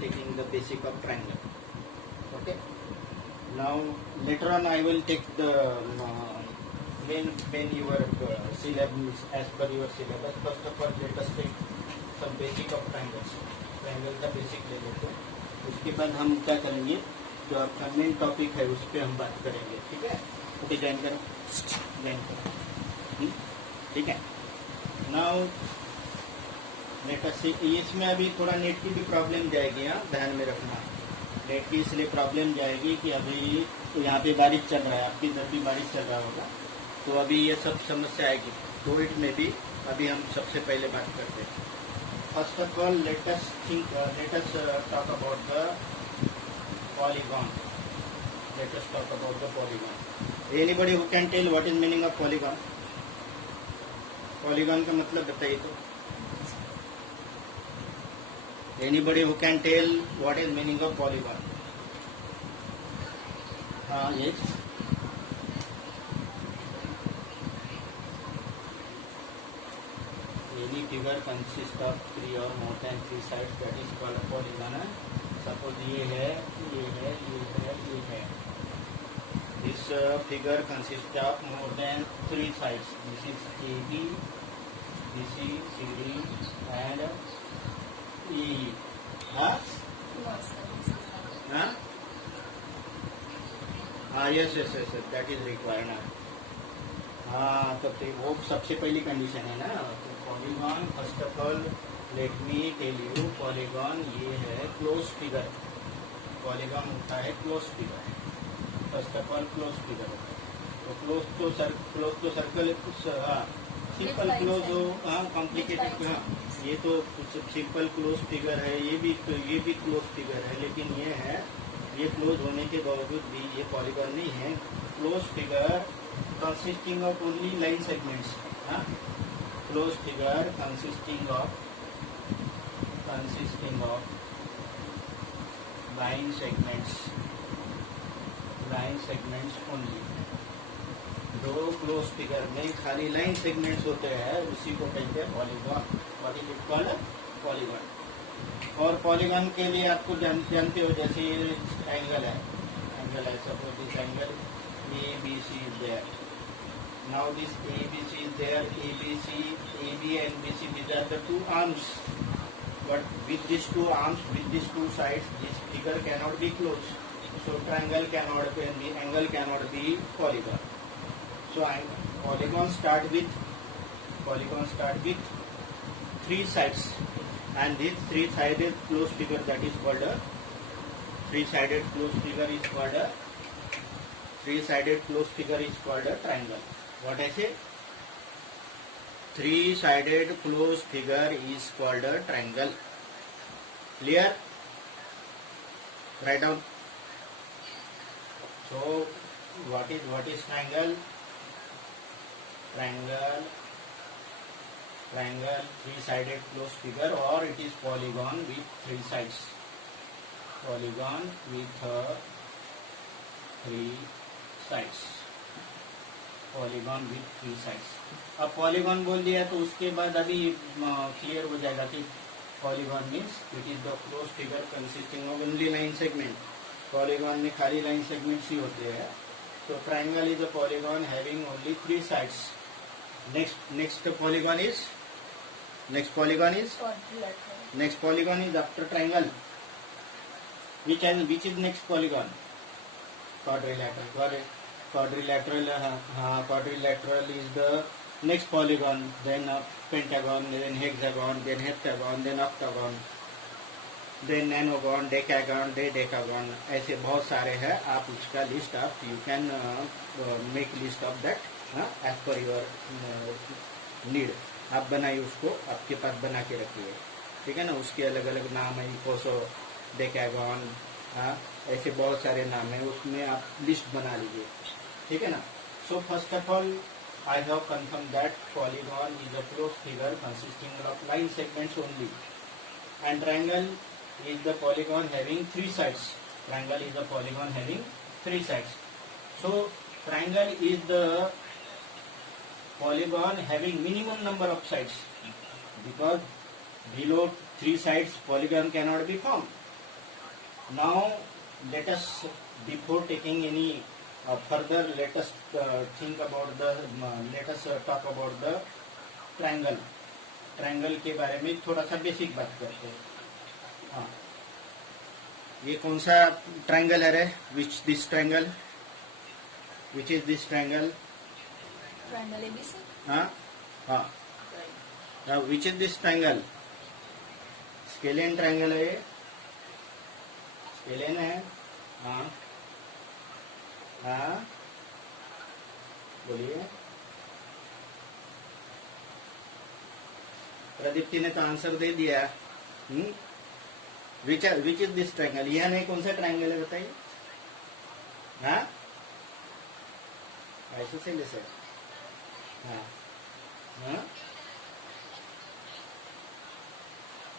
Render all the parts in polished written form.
taking the basic of triangle. Okay. Now later on I will take the when your syllabus as per your syllabus. First of all let us take some basic of triangles. Triangle का basic ले लेते हैं. उसके बाद हम क्या करेंगे, जो आपका मेन टॉपिक है उस पर हम बात करेंगे. ठीक है. ओके, ज्वाइन करो. ठीक है. नाउ नेट से इसमें अभी थोड़ा नेट की भी प्रॉब्लम जाएगी. हाँ, ध्यान में रखना. नेट की इसलिए प्रॉब्लम जाएगी कि अभी तो यहाँ पे बारिश चल रहा है, आपकी इधर भी बारिश चल रहा होगा, तो अभी ये सब समस्या आएगी. तो इट में भी अभी हम सबसे पहले बात करते हैं. First of all let us talk about the polygon. Let us talk about the polygon. Anybody who can tell what is meaning of polygon? Polygon का मतलब बताइए तो. Anybody who can tell what is meaning of polygon? Yes. Any figure consists of three or more than three sides, that is called a polygon. Suppose ये है. This figure consists of more than three sides. This is AB, BC, CD, and E. Yes, that is required. तो वो सबसे पहली condition है ना. तो polygon, first of all let me tell you, polygon ये है क्लोज फिगर. पॉलीगॉन होता है close figure. First of all close figure होता है. तो क्लोज तो सर्कल सिंपल क्लोज हो. कॉम्प्लिकेटेड. ये तो सिंपल क्लोज फिगर है. ये भी क्लोज फिगर है, लेकिन ये है, ये क्लोज होने के बावजूद भी ये पॉलीगॉन नहीं है. Close figure consisting of only line segments. Close figure consisting of line segments only. दो क्लोज फिगर में खाली लाइन सेगमेंट्स होते हैं, उसी को कहते हैं polygon. What is it called? Polygon. और पॉलीगॉन के लिए आपको जानते हो, जैसे एंगल है. Suppose this angle ABC is there. Now this ABC is there. AB and BC, these are the two arms. But with these two arms, with these two sides, this figure cannot be closed. So triangle cannot be, and the angle cannot be polygon. So polygon start with three sides, and this three-sided closed figure, that is called a three-sided closed figure is called a triangle. What I say? Three-sided closed figure is called a triangle. Clear? Write down. So what is triangle? Triangle, three-sided closed figure, or it is polygon with three sides. Polygon with three sides. Polygon with three sides. अब polygon बोल दिया तो उसके बाद अभी clear हो जाएगा कि polygon means it is the close figure consisting of only line segment. Polygon में खाली लाइन सेगमेंट्स ही होते हैं. So triangle is a polygon having only three sides. Next polygon is after triangle. Which is next polygon? Quadrilateral. Quadrilateral is the next polygon. Then pentagon, then hexagon, then heptagon, then octagon, then nanogon, decagon, decagon. ऐसे बहुत सारे हैं. आप उसका list you can make list of that as per your need. आप बनाइए उसको, आपके पास बना के रखिए. ठीक है ना. उसके अलग अलग नाम है. कोसो, डेकागॉन, ऐसे बहुत सारे नाम है. उसमें आप लिस्ट बना लीजिए. ठीक है ना. सो first of all I have confirmed that polygon is a closed figure consisting of line segments only, and triangle is the polygon having three sides. Triangle is the polygon having three sides. So triangle is the polygon having minimum number of sides, because below three sides polygon cannot be formed. Now let us, before taking any further, let us think about the let us talk about the triangle. Triangle के बारे में थोड़ा सा basic बात करते हैं. हाँ, ये कौन सा ट्रायंगल है रे? Which this triangle? Which is this triangle? Triangle ABC. हाँ हाँ. Now which is this triangle? Scalene triangle है ये. स्केलियन है. हाँ हाँ बोलिए. प्रदीप्ति ने तो आंसर दे दिया. Which is this triangle? यह नहीं, कौन सा ट्रायंगल है बताइए. हाँ ऐसे से ले सर. हाँ हाँ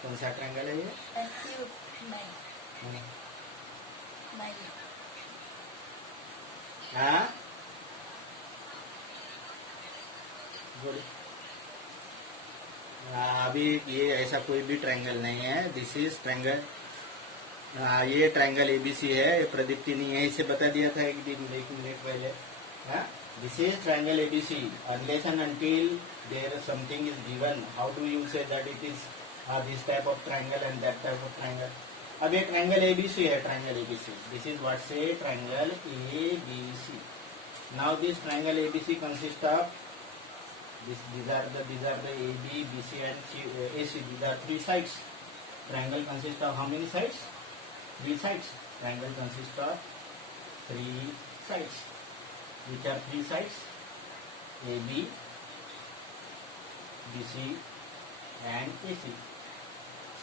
कौन सा ट्रायंगल है ये? हाँ बोलिए. अभी ये ऐसा कोई भी ट्रायंगल नहीं है. This is triangle. ये ट्रायंगल एबीसी है. प्रदीप्ति ने यहीं से बता दिया था एक मिनट पहले. This is triangle ABC. Unless and until there something is given, how do you say that it is this type of triangle and that type of triangle. अब ये ट्रायंगल एबीसी है. Triangle ABC, this is what say triangle ABC. Now this triangle ABC consist of these are the AB, BC and AC. These are three sides. Triangle consists of how many sides? Three sides. Triangle consists of three sides. Which are three sides? AB, BC and AC.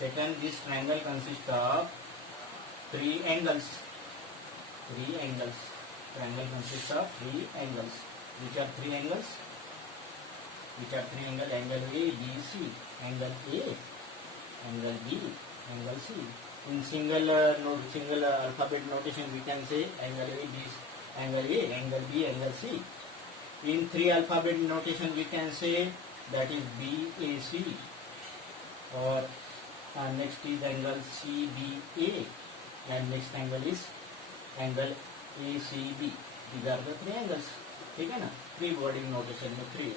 Second, this triangle consists of three angles. Three angles. Triangle consists of three angles. Which are three angles? Which are three angles? Angle A, B, C. Angle A, angle B, angle C. In single alphabet notation, we can say angle A, B, angle A, angle B, angle C. In three alphabet notation, we can say that is B, A, C. Or next is angle C, B, A, and next angle is angle A, C, B. These are the three angles. ठीक है ना? Three wording notation में three.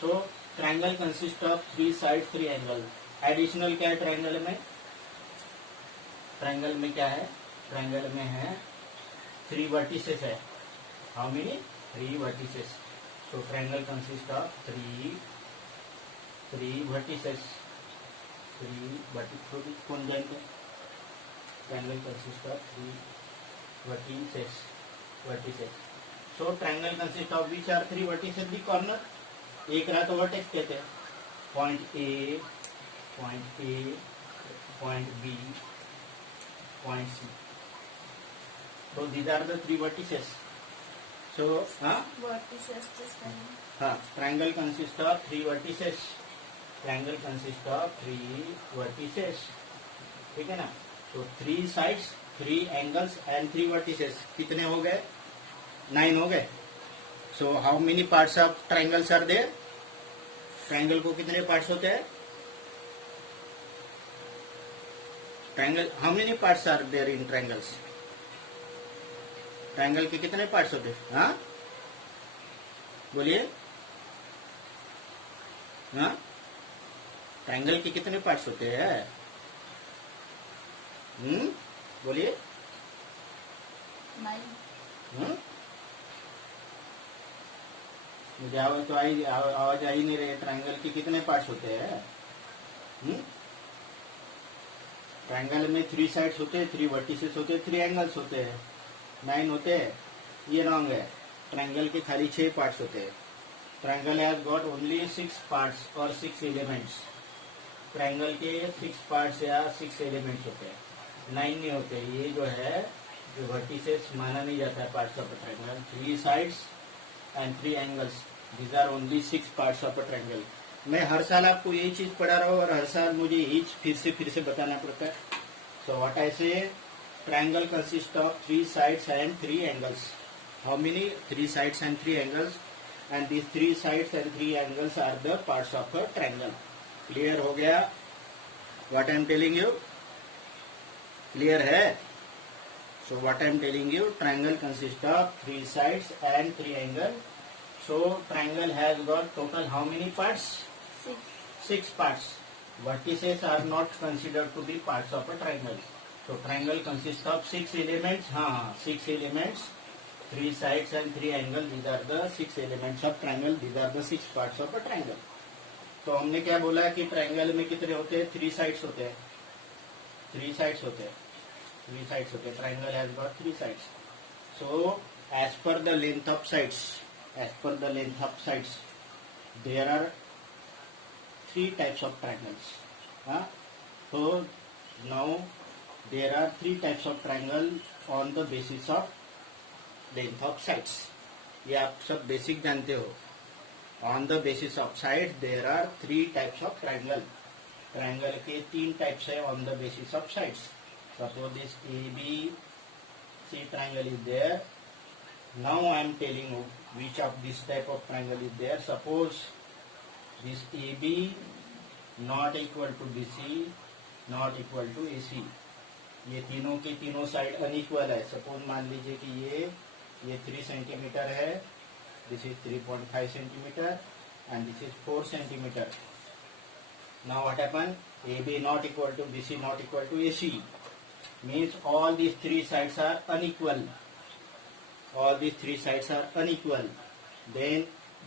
So triangle consists of three sides, three angle. Additional क्या है triangle में? Triangle में क्या है? ट्रायंगल में है three vertices है. How many? Three vertices. So triangle consists of three vertices. Three vertices. कौन जाएंगे? Triangle consists of three vertices. So triangle consists of which are three vertices? The corner. एक रहा तो वर्टेक्स कहते हैं. Point A, point B, point C. तो these are the three vertices. So triangle consist of three vertices. Triangle consist of three vertices. ठीक है ना? तो three sides, three angles and three vertices. कितने हो गए? 9 हो गए. So how many parts of triangles are there? Triangle को कितने पार्ट्स होते हैं? Triangle, how many parts are there in triangles? Triangle के कितने पार्ट्स होते हैं? हाँ बोलिए. हाँ ट्रायंगल के कितने पार्ट्स होते हैं? बोलिए. 9. मुझे आवाज तो आवाज आ ही नहीं रही. ट्रायंगल के कितने पार्ट्स होते हैं? ट्रायंगल में थ्री साइड्स होते हैं, थ्री वर्टिसेस होते हैं, थ्री एंगल्स होते हैं. 9 होते हैं. ये रॉन्ग है. ट्रायंगल के खाली 6 पार्ट्स होते हैं. Triangle has got only 6 parts और 6 एलिमेंट्स. ट्रायंगल के 6 पार्ट्स या 6 एलिमेंट्स होते हैं. 9 नहीं होते. ये जो है जो वर्टिसेस माना नहीं जाता है parts of triangle. 3 sides and 3 angles. These are only 6 parts of a triangle. मैं हर साल आपको यही चीज पढ़ा रहा हूँ और हर साल मुझे यही फिर से बताना पड़ता है. So what I say, triangle consists of 3 sides and 3 angles. How many? 3 sides and 3 angles. And these 3 sides and 3 angles are the parts of a triangle. Clear हो गया? What I am telling you? Clear है? So what I am telling you, triangle consists of 3 sides and 3 angles. So triangle has got total how many parts? 6. 6 parts. Vertices are not considered to be parts of a triangle. So triangle consists of 6 elements. 6 elements, 3 sides and 3 angles. These are the 6 elements of triangle. These are the 6 parts of a triangle. तो हमने क्या बोला कि triangle में कितने होते हैं? 3 sides होते हैं. 3 साइड्स होते हैं. 3 साइड्स होते हैं. Triangle has got 3 sides. So as per the length of sides, there are 3 types of triangles. So now there are 3 types of triangle on the basis of length of sides. ये आप सब basic जानते हो. On the basis of sides there are 3 types of triangle. Triangle के 3 types है on the basis of sides. Suppose this ABC triangle is there. Now I am telling you which of this type of triangle is there. Suppose this AB not equal to BC not equal to AC. ये तीनों की तीनों side unequal है. Suppose मान लीजिए कि ये 3 centimetre है, this is 3.5 centimetre and this is 4 centimetre. Now what happen? AB not equal to BC not equal to AC means all these 3 sides are unequal. All these 3 sides are unequal. Then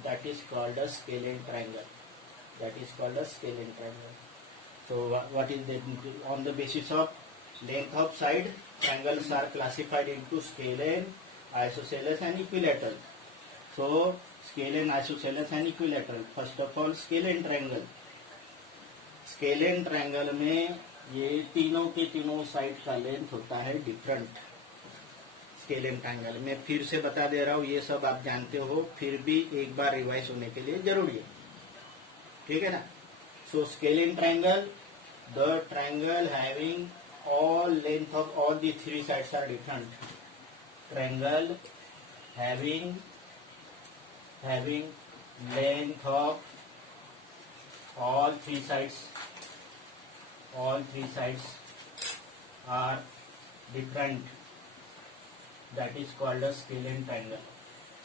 that is called a scalene triangle. That is called a scalene triangle. So what is that? On the basis of length of side, triangles are classified into scalene, isosceles and equilateral. So scalene, isosceles and equilateral. First of all scalene triangle. Scalene triangle में ये तीनों के तीनों side का length होता है different. Scalene triangle में फिर से बता दे रहा हूँ, ये सब आप जानते हो, फिर भी एक बार रिवाइज होने के लिए जरूरी है. ठीक है ना? So scalene triangle, the triangle having all length of all the 3 sides are different. Triangle having length of all 3 sides are different. That is called a scalene triangle.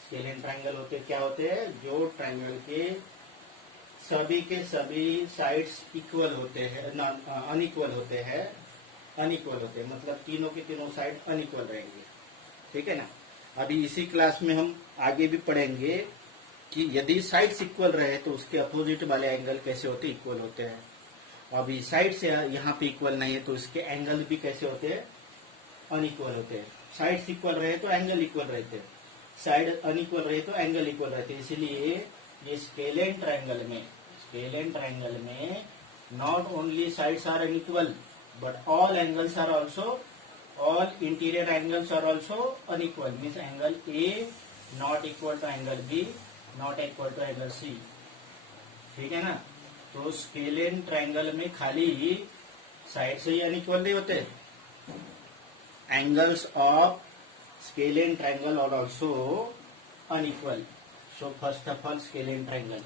Scalene triangle होते क्या होते हैं? जो ट्रायंगल के सभी sides equal होते हैं, unequal होते हैं. मतलब तीनों के तीनों साइड अनइक्वल रहेंगे. ठीक है ना? अभी इसी क्लास में हम आगे भी पढ़ेंगे कि यदि साइड्स इक्वल रहे तो उसके अपोजिट वाले एंगल कैसे होते हैं? इक्वल होते हैं. अभी साइड से यहाँ पे इक्वल नहीं है तो इसके एंगल भी कैसे होते हैं? अनइक्वल होते हैं. साइड्स इक्वल रहे तो एंगल इक्वल रहते हैं, साइड अनइक्वल रहे तो एंगल इक्वल रहते हैं. इसीलिए ये स्केलेन ट्रायंगल में not only sides are unequal but all angles are also, all interior angles are also unequal. Means angle A not equal to angle B not equal to angle C. ठीक है ना? तो scalene triangle में खाली side से ही unequal नहीं होते. Angles of scalene triangle are also unequal. So first of all scalene triangle.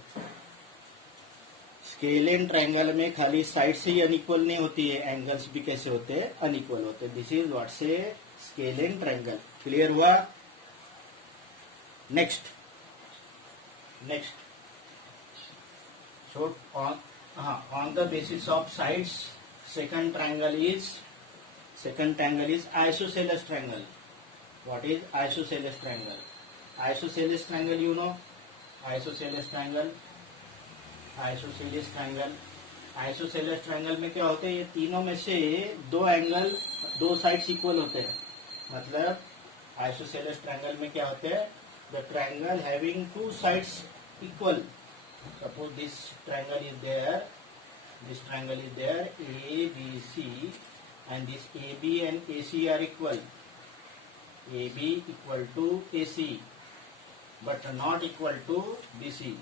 Scalene triangle में खाली साइड से ही अनइक्वल नहीं होती है, एंगल्स भी कैसे होते हैं? अनइक्वल होते हैं. दिस इज व्हाट से स्केलेन ट्रायंगल. क्लियर हुआ? Next so on the basis of sides second triangle is isosceles triangle. What is isosceles triangle? Isosceles triangle you know? Isosceles triangle में क्या होते हैं? ये तीनों में से दो साइड्स इक्वल होते हैं. मतलब आइसोसेलेस ट्रायंगल में क्या होते हैं? The triangle having 2 sides equal. Suppose this triangle is there, A B C, and this A B and A C are equal. A B equal to A C but not equal to B C.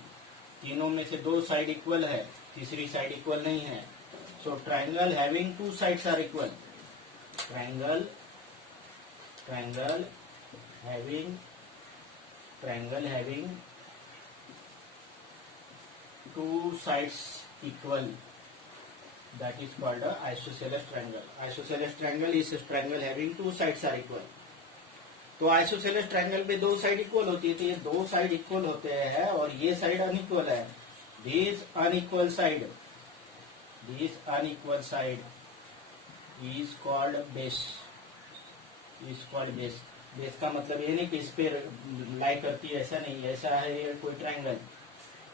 तीनों में से 2 side equal है, तीसरी side equal नहीं है. So triangle having 2 sides are equal. Triangle having 2 sides equal, that is called a isosceles triangle. Isosceles triangle is a triangle having 2 sides are equal. तो isosceles triangle में दो side equal होती है, तो ये दो साइड इक्वल होते हैं और ये साइड अनइक्वल है. This unequal side is called base. Base का मतलब ये नहीं कि इस पे लाई करती है, ऐसा नहीं. ऐसा है ये कोई ट्रायंगल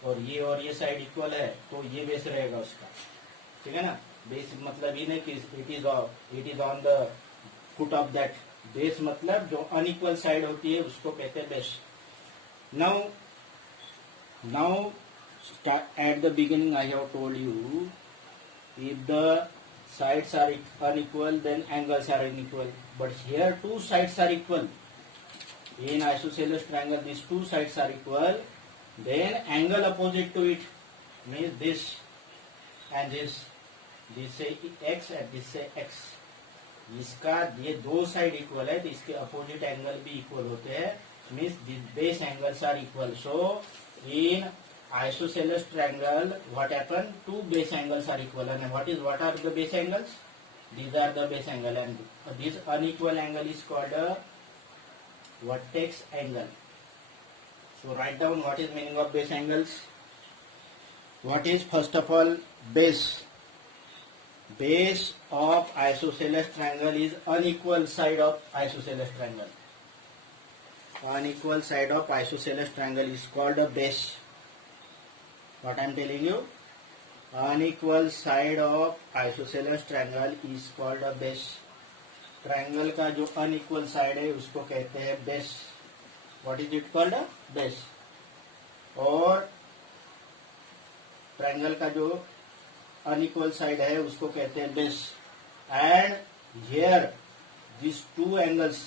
और ये साइड इक्वल है तो ये बेस रहेगा उसका. ठीक है ना. बेस मतलब ये नहीं कि it is on the foot of that. Base मतलब जो अनइक्वल साइड होती है उसको कहते हैं base. Now at the beginning I have told you, if the sides are unequal then angles are unequal, but here two sides are equal. In isosceles triangle these two sides are equal, then angle opposite to it means this and this say x and this say x. इसका ये दो side equal है तो इसके opposite angle भी equal होते हैं. Means base angles are equal. So in isosceles triangle what happen, two base angles are equal, and what are the base angles? These are the base angle, and this unequal angle is called a vertex angle. So write down what is meaning of base angles. What is first of all base? Base of isosceles triangle is unequal side of isosceles triangle. Unequal side of isosceles triangle is called a base. What I am telling you, unequal side of isosceles triangle is called a base. Triangle का जो unequal side है उसको कहते हैं base. What is it called? Base. और triangle का जो unequal side है उसको कहते हैं base. And here these two angles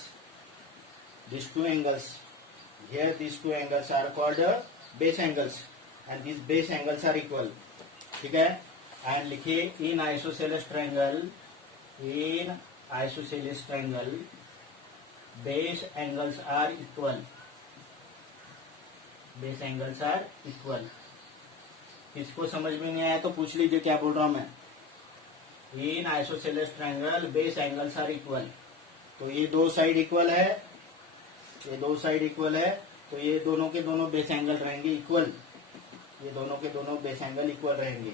here these two angles are called base angles. And these base angles are equal. ठीक है. एंड लिखिए in isosceles triangle base angles are equal. किसको समझ में नहीं आया तो पूछ लीजिए क्या बोल रहा हूं मैं. In isosceles triangle base angles are equal. तो ये दो साइड इक्वल है, तो ये दोनों के दोनों बेस एंगल रहेंगे इक्वल. ये दोनों के दोनों बेस एंगल इक्वल रहेंगे.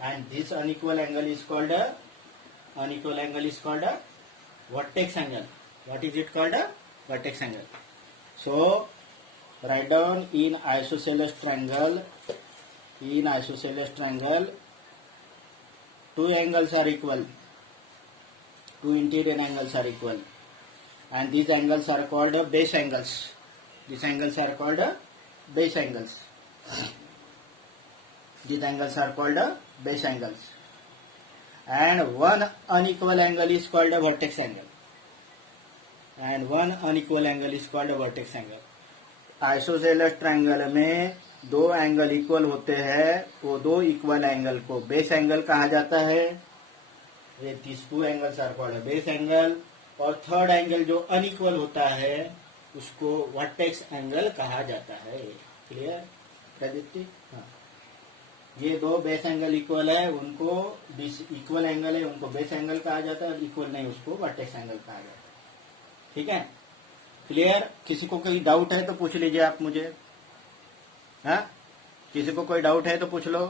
And this unequal angle is called vertex angle. What is it called? Vertex angle. So write down in isosceles triangle two angles are equal, two interior angles are equal, and these angles are called base angles. These angles are called base angles. And one unequal angle is called a vertex angle. Isosceles triangle में दो angle equal होते हैं, वो दो equal angle को base angle कहा जाता है. ये these two angles are called base angle. और थर्ड एंगल जो अनइक्वल होता है उसको वर्टेक्स एंगल कहा जाता है. क्लियर प्रदीप्ति? हाँ. ये दो बेस एंगल इक्वल है, उनको इक्वल एंगल है उनको बेस एंगल कहा जाता है, और इक्वल नहीं उसको वर्टेक्स एंगल कहा जाता है. ठीक है. क्लियर? किसी को कोई डाउट है तो पूछ लीजिए आप मुझे. हाँ, किसी को कोई डाउट है तो पूछ लो.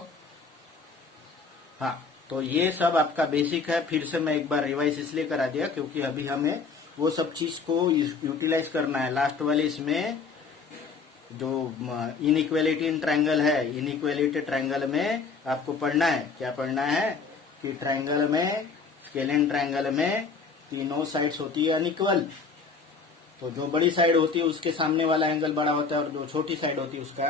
हाँ, तो ये सब आपका बेसिक है. फिर से मैं एक बार रिवाइज इसलिए करा दिया क्योंकि अभी हमें वो सब चीज को यूटिलाइज करना है. लास्ट वाले इसमें जो इनइक्वालिटी इन ट्रायंगल है, इनइक्वालिटी ट्रायंगल में आपको पढ़ना है. क्या पढ़ना है? कि ट्रायंगल में, स्केलिन ट्रायंगल में तीनों साइड्स होती है अनइक्वल. तो जो बड़ी साइड होती है उसके सामने वाला एंगल बड़ा होता है, और जो छोटी साइड होती है उसका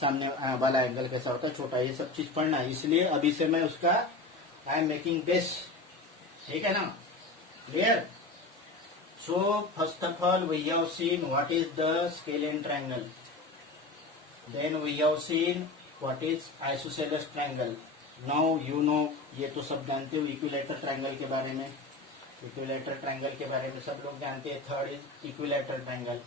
सामने वाला एंगल कैसा होता है? छोटा. ये सब चीज पढ़ना है. इसलिए अभी से मैं उसका आई एम मेकिंग बेस. ठीक है ना? Clear? So first of all we have seen what is the scalene triangle. Then we have seen what is isosceles triangle. Now you know, ये तो सब जानते हो इक्विलैटरल ट्रायंगल के बारे में. इक्विलैटरल ट्रायंगल के बारे में सब लोग जानते हैं. Third is equilateral triangle.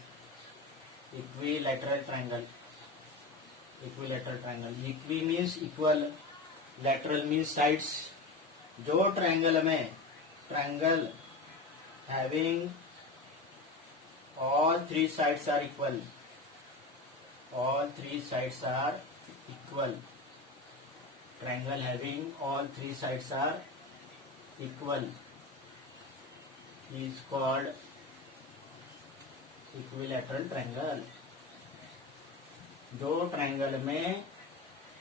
Equi means equal, lateral means sides. जो ट्रायंगल में, triangle having all three sides are equal. All three sides are equal. Triangle having all three sides are equal is called equilateral triangle. जो triangle में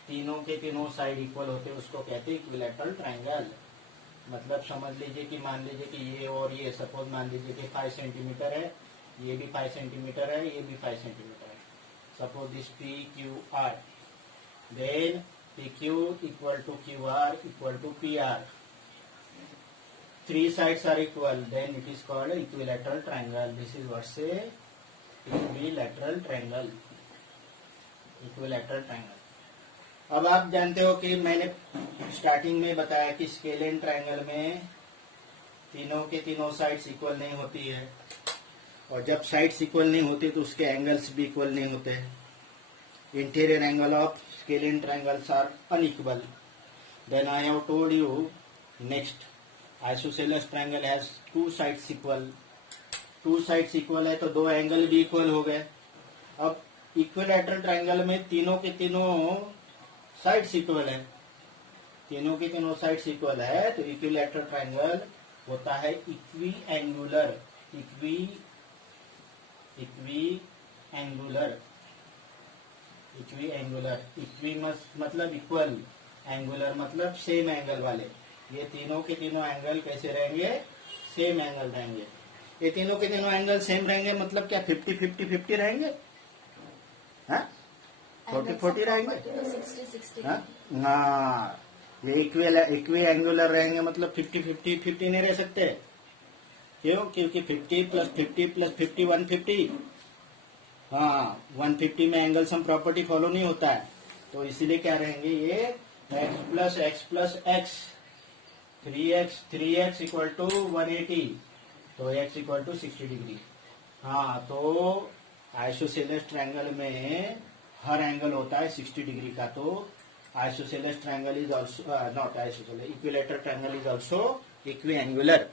तीनों के तीनों side equal होते हैं उसको कहते हैं इक्विलैटरल ट्रायंगल. मतलब समझ लीजिए कि मान लीजिए कि ये और ये सपोज मान लीजिए कि 5 सेंटीमीटर है, ये भी 5 सेंटीमीटर है, ये भी 5 सेंटीमीटर है. Suppose this P Q R, then P Q equal to Q R equal to P R. 3 sides are equal, then it is called equilateral triangle. This is what say equilateral triangle. Equilateral triangle. अब आप जानते हो कि मैंने starting में बताया कि scalene triangle में तीनों के तीनों साइड्स इक्वल नहीं होती है, और जब साइड्स इक्वल नहीं होती तो उसके एंगल्स भी इक्वल नहीं होते. Interior angle of scalene triangles are unequal. Then I have told you next, isosceles triangle has 2 sides equal. 2 sides equal है तो 2 एंगल भी इक्वल हो गए. अब इक्विलैटरल ट्रायंगल में तीनों के तीनों साइड्स इक्वल है. तीनों के तीनों साइड्स इक्वल है तो इक्विलैटरल ट्रायंगल होता है equi angular. Equi angular. Equi angular. Equi मतलब इक्वल, एंगुलर मतलब सेम एंगल वाले. ये तीनों के तीनों एंगल कैसे रहेंगे? सेम एंगल रहेंगे. ये तीनों के तीनों एंगल सेम रहेंगे मतलब क्या 50-50-50 रहेंगे? हाँ, 40-40 रहेंगे. 60-60. हाँ, ये इक्वी एंगुलर रहेंगे मतलब 50-50-50 नहीं रह सकते. क्यों? क्योंकि 50 प्लस 50 प्लस 50 150. हाँ, 150 में एंगल सम प्रॉपर्टी फॉलो नहीं होता है, तो इसीलिए क्या रहेंगे ये x plus x 3x equal to 180, तो x इक्वल टू 60 डिग्री. हाँ, तो आइसोसेलेस ट्रायंगल में हर एंगल होता है 60 डिग्री का. तो isosceles triangle is also not isosceles, equilateral triangle is also equi angular.